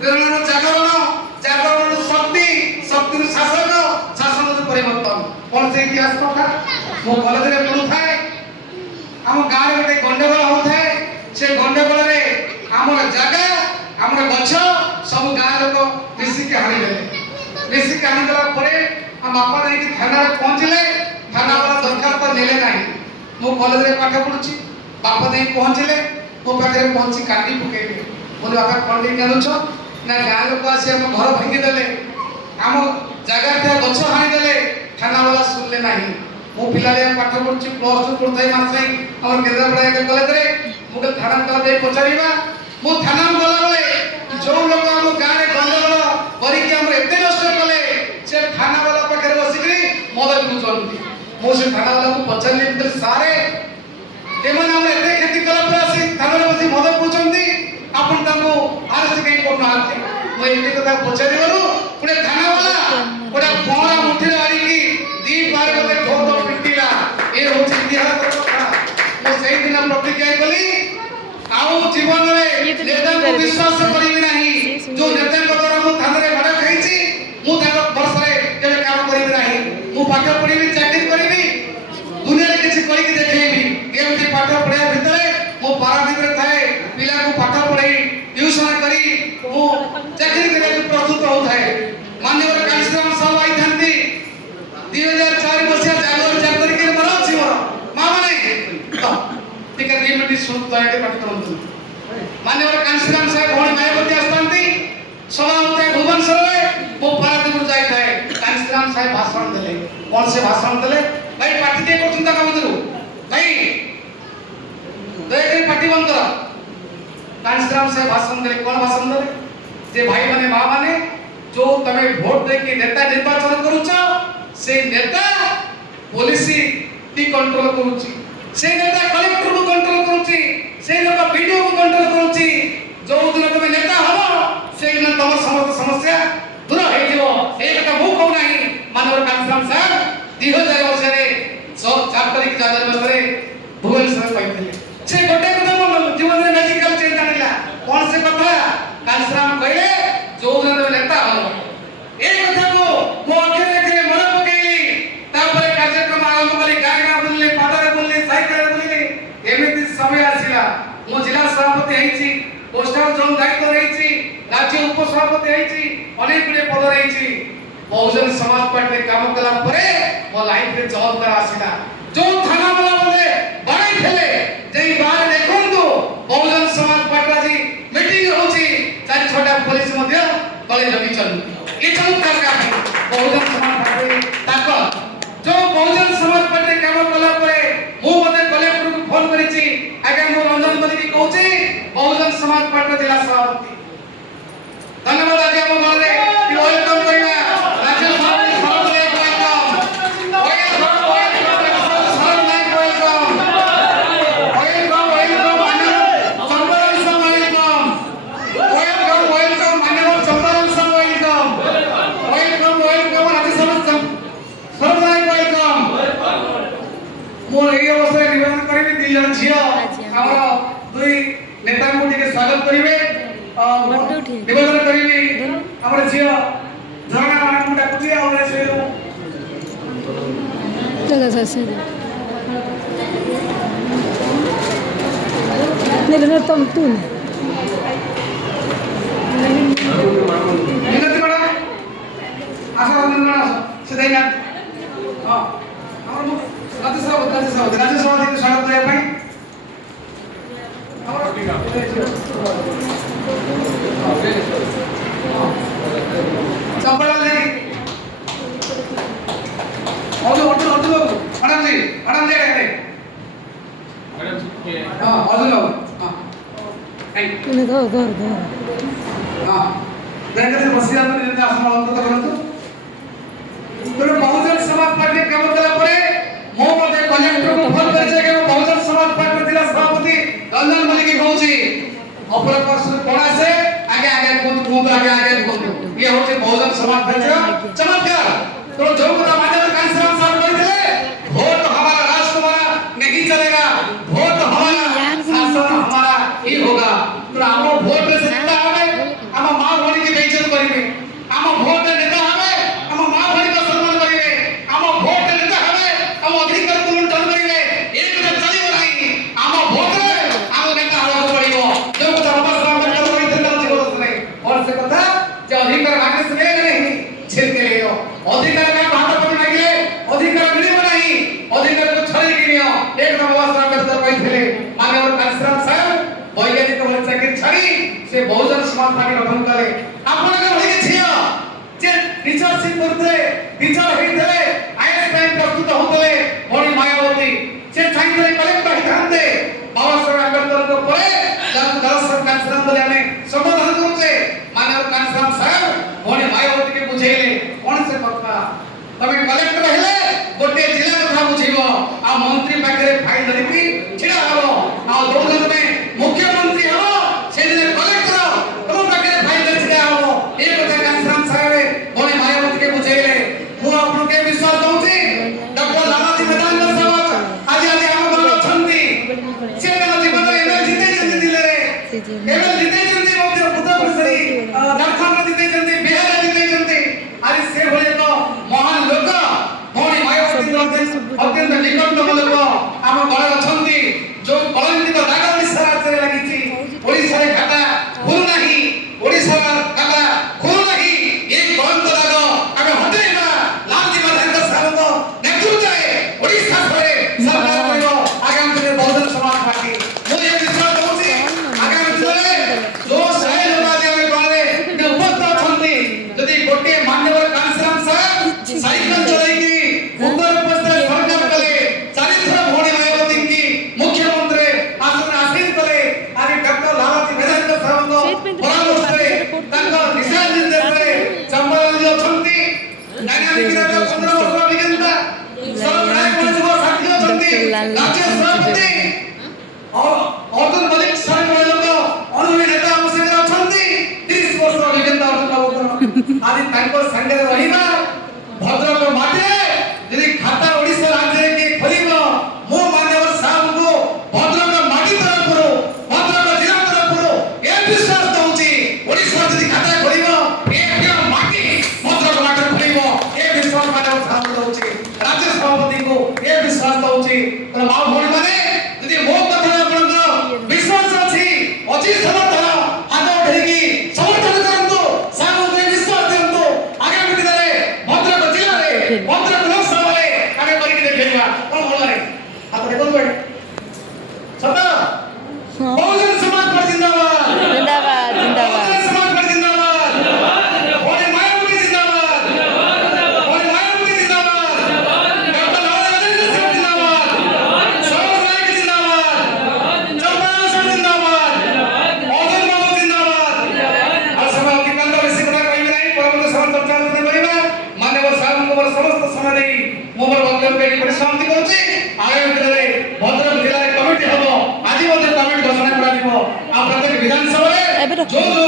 प्रेरणा जागरण जागरण शक्ति शक्ति शासन शासन परिवर्तन कौन से इतिहास कथा मो कॉलेज रे पढु थाए हम गाँव गोटे गंडगोल होता है से गंडगोल रे हमर जगह हमर गछ सब गाँव लोक मिसिक हाणीदेला परे हम बापा नहीं थाना पहुँचले थाना वाला दरकार तो नेले नहीं मो कॉलेज रे पाठ पढुची बापा नहीं पहुँचले मो पाखे पहुँची काटी पकेले बोले बापा कौन नहीं जानुछ ना गाँव लोक आसी हम घर भांगीदेले आम जगह थे गछ हाणीदेले थाना वाला सुनले नहीं मो पिला पाठ पढुची प्लस टू पढ़ुई मासे हमर केंद्रापड़ा कॉलेज रे मुझे थाना कल दे पचारिबा मो थाना गला बेले जो लोग हम गाँव रे गंडगोल करिके हम एते नष्ट कले से थाना वाला पाखे बसिकरी मद पिउछन्ती मो से थाना वाला को पचारली मतलब सारे एमन हम एते खेती कला पर आसी थाना रे बसी मद पिउछन्ती आपण ताको आरस कहीं कोन आते मो एते कथा पचारिबारु पुणे थाना वाला ओडा पोरा मुठी आरी की दी बार मते ठोक पिटिला ए होची इतिहास कथा मो सेई दिन प्रतिज्ञा कली आउ जीवन रे नेता को विश्वास करिबि नाही जो नेता को द्वारा मो थाना रे भाड़ा खाइछि मु ताको वर्ष रे केबे काम करिबि नाही मु पाठ पढिबि चाकरी करिबि दुनिया रे किछि करि के देखैबि एमति पाठ पढिया भितरे मो पारादीप रे थाए पिला को पाठ पढाई ट्यूशन करी मु चाकरी करे प्रस्तुत होताए माननीय कांशीराम साहब आई थांती 2004 मसिया जानुआरी 4 तारिख रे मरा अछि मोर मां माने टिके रिमिटी सुन दयाके पाठ करंतु माननीय कांशीराम साहब भणी मायावती आस्तांती सभा होते भुवनेश्वर रे मो पारादीप जाई थाए कांशीराम साहब भाषण देले कौन से भाषण देले भाई पार्टी के को चिंता काम करू भाई दयाके पार्टी बंद करा कांशीराम साहब भाषण देले कौन भाषण देले जे भाई माने मां माने जो तमे वोट दे के नेता निर्वाचन करूछ से नेता पुलिस टी कंट्रोल करूची से नेता कलेक्टर को कंट्रोल करूची से लोक वीडियो को कंट्रोल करूची जो दिन तमे नेता हो से दिन तम समस्त समस्या दूर हे जिवो ए कथा मु कहू नाही मानव कांशीराम साहब 2000 वर्ष रे 4 तारिख जानुआरी मास रे भुवनेश्वर पाइथिले से गोटे कथा मो जीवन रे मैजिकल चेंज आनिला कोन से कथा कांशीराम कहले जो दिन तमे नेता हो ए कथा को मो अखरे अखरे मन पकेली तापर कार्यक्रम आरंभ करी गागा बोलले पादारे बोलले साइकेल बोलले एमिति समय आसिला मो जिला सभापति हेछि पोस्टल जोन दायित्व रहिछि राज्य उपसभापति हेछि अनेक गुडे पद रहिछि बहुजन समाज पार्टी रे काम कला परे मो लाइफ रे जवाबदार आसिला जो थाना वाला बोले बड़ाई खेले जेई बार देखंतु बहुजन समाज पार्टी जी मीटिंग होछि चार छोटा पुलिस मध्य तळे जमी चलु ए चमत्कार का बहुजन समाज पार्टी ताकत जो बहुजन समाज पार्टी काम कला परे मु मते कलेक्टर को फोन करिछि आगे मो रंजन बली की कहूछि बहुजन समाज पार्टी जिला सभापति धन्यवाद आगे हम गले वेलकम करिया राजेश साहब सरल लाइक वेलकम सरल लाइक वेलकम चंद्रन साहब वेलकम माननीय चंद्रन साहब वेलकम राजेश साहब सरल लाइक वेलकम मोर एई अवसर निवेदन करिबि दी जन झियो हमर दुई नेता को टिके स्वागत करिवे निवेदन करिबि हमर झियो झरना माना को डाकुची और से चला ससे ने तुम तू निगति बड़ा आशा वंदना सदैना हां हमर राज्य सभा के स्वागत करे पई चंपला ले और मैडम जी कहते हां और हां तूने दो हां दरगत बसिया तो निर्णय आसन अंत करंतु तो बहुजन समाज पार्टी काम कला परे मो मते कलेक्टर को फोन करछे के बहुजन समाज पार्टी जिला सभापति रंजन मल्लिक की कहूची अपर प्रश्न कोना से आगे कौन आगे ये होचे बहुजन समाज पार्टी चमत्कार तो जो का माध्यम कांशीराम साहब कहते वोट हमारा राष्ट्र हमारा नहीं चलेगा वोट हमारा शासन हमारा ही होगा तो हम वोट से जीता हमें हम मां ସେ ବହୁଜନ ସମାଜ ପାର୍ଟି ଗଠନ କଲେ। ଆପଣଙ୍କ ଭଳି ଝିଅ ଯେ ଟିଚରସିପ କରୁଥିଲେ, ଟିଚର ହେଇଥିଲେ, ଆଇଏଏସ୍ ପାଇଁ ପ୍ରସ୍ତୁତ ହଉଥିଲେ, ଭଉଣୀ ମାୟାବତୀ ସେ ଚାହିଁଥିଲେ କଲେକ୍ଟର ହେଇଥାନ୍ତେ। ବାବା ସାହେବ ଆମ୍ବେଦକରଙ୍କ ପରେ ଯାହାକୁ ଦାଦାସାହେବ କାଞ୍ଚିରାମ ବୋଲି ଆମେ ସମ୍ବୋଧନ କରୁଛେ, ମାନ୍ୟବର କାଞ୍ଚିରାମ ସାହେବ ଭଉଣୀ ମାୟାବତୀকে ବୁଝେଇଲେ କଣ ସେ କଥା, ତମେ କଲେକ୍ଟର ହେଲେ ଗୋଟିଏ ଜିଲ୍ଲା କଥା ବୁଝିବ, ଆଉ ମନ୍ତ୍ରୀ ପାଖରେ ଫାଇଲ ଧରିକି ଛିଡା ହବ, ଆଉ ଯୋଉଦିନ ତମେ ମୁଖ୍ୟମନ୍ତ୍ରୀ ହବ ସେଦିନ କଲେକ୍ଟର ତମ ପାଖରେ ଫାଇଲ ଧରି ଛିଡା ହବ। ଏ କଥା କାଞ୍ଚିରାମ ସାହେବ ଭଉଣୀ ମାୟାବତୀকে ବୁଝେଇଲେ। ମୁଁ ଆପଣଙ୍କୁ ଏ ବିଶ୍ୱାସ ଦଉଛି ଡକ୍ଟର ଲାଲାଜୀ ମେଧାଙ୍କର ସାହେବ ଆଜି ଆମ ଘରେ ଅଛନ୍ତି। ସେ ତାଙ୍କ ଜୀବନରେ ଏମଏଲ ଜିତେଇଛନ୍ତି ଦିଲ୍ଲୀରେ, ଏମଏଲ ଜିତେଇଛନ୍ତି ମଧ୍ୟ ଉତ୍ତରପ୍ରଦେଶରେ, ଝାଡ଼ଖଣ୍ଡରେ ଜିତେଇଛନ୍ତି, ବିହାରରେ ଜିତେଇଛନ୍ତି। ଆଜି ସେ ଭଳି ଏକ ମହାନ ଲୋକ ଭଉଣୀ ମାୟାବତୀ ଅତ୍ୟନ୍ତ ନିକଟତମ ଲୋକ ଆମ ଘରେ ଅଛନ୍ତି। ଯୋଉ କଳଙ୍କିତ ଦାଗ ଓଡ଼ିଶା ରାଜ୍ୟରେ ଲାଗିଛି, ଓଡ଼ିଶାରେ ଖାତା ଖୋଲୁ ନାହିଁ, ଓଡ଼ିଶାର ଖାତା ଖୋଲୁ ନାହିଁ, ଏ କଳଙ୍କ ଦାଗ ଆମେ ହଟେଇବା। ଲାଲଜୀ ମେଧାଙ୍କ ସାହେବଙ୍କ ନେତୃତ୍ୱରେ ଓଡ଼ିଶା ସରେ ସରକାର କରିବ ଆଗାମୀ ଦିନରେ ବହୁଜନ ସମାଜ ପାର୍ଟି। ମୁଁ ଏ ବିଶ୍ୱାସ ଦଉଛି ଆଗାମୀ ଦିନରେ ଯୋଉ ଶହେ ଲୋକ ଆଜି ଆମ ଗାଁରେ ଉପସ୍ଥିତ ଅଛନ୍ତି, ଯଦି ଗୋଟିଏ ମାନ୍ୟବର କାଞ୍ଚିରାମ ସାହେବ ସାଇକେଲ ଚଲେଇକି ଉତ୍ତରପ୍ରଦେଶରେ ସରକାର କଲେ, ଚାରିଥର ଭଉଣୀ ମାୟାବତୀଙ୍କୁ ମୁଖ୍ୟମନ୍ତ୍ରୀ ଆସନରେ ଆସୀନ କଲେ, ଆଜି ଡକ୍ଟର ଲାଲାଜୀ ମେଧାଙ୍କ ସାହେବଙ୍କ ପରାମର୍ଶରେ ତାଙ୍କ ଦିଶା ନିର୍ଦ୍ଦେଶରେ ଚମ୍ପାରଣରେ ଅଛନ୍ତି। ଡାଇନାମିକର 15 ବର୍ଷ ଅଭିଜ୍ଞତା ସର୍ବନାୟକ ଯୁବ ସାଥୀ ଅଛନ୍ତି, ରାଜ୍ୟ ସଭାପତି ଅର୍ଜୁନ ମଲ୍ଲିକ ସାହେବ ଭଳି ଲୋକ ଅନୁଭବୀ ନେତା ଆମ ସାଙ୍ଗରେ ଅଛନ୍ତି, 30 ବର୍ଷ ଅଭିଜ୍ଞତା ଅର୍ଜୁନ ବାବୁଙ୍କର। ଆଜି ତାଙ୍କ ସାଙ୍ଗରେ ରହିବା ଭଦ୍ରକ ମାଟିରେ ଯଦି ଖାତା ଓଡ଼ିଶା ରାଜ୍ୟରେ କିଏ ଖୋଲିବ, ମୁଁ ମାନ୍ୟବର ସାହେବଙ୍କୁ ଭଦ୍ରକ ମାଟି ତରଫରୁ, ଭଦ୍ରକ ଜିଲ୍ଲା ତରଫରୁ ଏ ବିଶ୍ୱାସ ଦଉଛି ଓଡ଼ିଶା ଯଦି ଖାତା ଖୋଲିବ ଏ ମାଟି ଭଦ୍ରକ ମାଟିରେ ଖୋଲିବ, ଏ ବିଶ୍ୱାସ ମାନ୍ୟବର ସାହେବଙ୍କୁ ଦଉଛି, ରାଜ୍ୟ ସଭାପତିଙ୍କୁ ଏ ବିଶ୍ୱାସ ଦଉଛି। ତେଣୁ ମା ଭଉଣୀମାନେ ଯଦି ମୋ କଥାରେ ଆପଣଙ୍କର ବିଶ୍ୱାସ ଅଛି, ଅତି ସମର୍ଥନ ହାତ ଉଠେଇକି ସମର୍ଥନ କରନ୍ତୁ, ସାହେବଙ୍କୁ ଏ ବିଶ୍ୱାସ ଦିଅନ୍ତୁ। ଆଗାମୀ ଦିନରେ ଭଦ୍ରକ ଜିଲ୍ଲାରେ, ଭଦ୍ରକ ଲୋକସଭାରେ ଆମେ କରିକି ଦେଖେଇବା। କଣ ଭଲରେ ହାତ ଦେଖନ୍ତୁ ଭାଇ, ସତ ବହୁଜନ ସମାଜ ପାର୍ଟି ଜିନ୍ଦାବାଦ, जिंदाबाद जिंदाबाद ବହୁଜନ ସମାଜ ପାର୍ଟି ଜିନ୍ଦାବାଦ, ଭଉଣୀ ମାୟାବତୀ ଜିନ୍ଦାବାଦ, ଭଉଣୀ ମାୟାବତୀ ଜିନ୍ଦାବାଦ, ଡକ୍ଟର ଲାଲାଜୀ ମେଧାଙ୍କ ସାହେବ ଜିନ୍ଦାବାଦ, ସରୋଜ ନାୟକ ଜିନ୍ଦାବାଦ, ଚମ୍ପାରଣ ସାହେବ ଜିନ୍ଦାବାଦ, ଅର୍ଜୁନ ବାବୁ ଜିନ୍ଦାବାଦ। ଆଉ ସମୟ ଅତିକ୍ରାନ୍ତ, ବେଶୀ କଥା କହିବି ନାହିଁ, ପରବର୍ତ୍ତୀ ସମୟ ଚର୍ଚ୍ଚା ଆଲୋଚନା କରିବା। ମାନ୍ୟବର ସାହେବଙ୍କୁ ମୋର ସମସ୍ତ ସମୟ ଦେଇ ମୁଁ ମୋର ବକ୍ତବ୍ୟ ଏଠି ପରିସମାପ୍ତି କରୁଛି। ଆଗାମୀ ଦିନରେ ଭଦ୍ରକ ଜିଲ୍ଲାରେ କମିଟି ହବ, ଆଜି ମଧ୍ୟ କମିଟି ଘୋଷଣା କରାଯିବ। ଆଉ ପ୍ରତ୍ୟେକ ବିଧାନସଭାରେ ଯୋଉ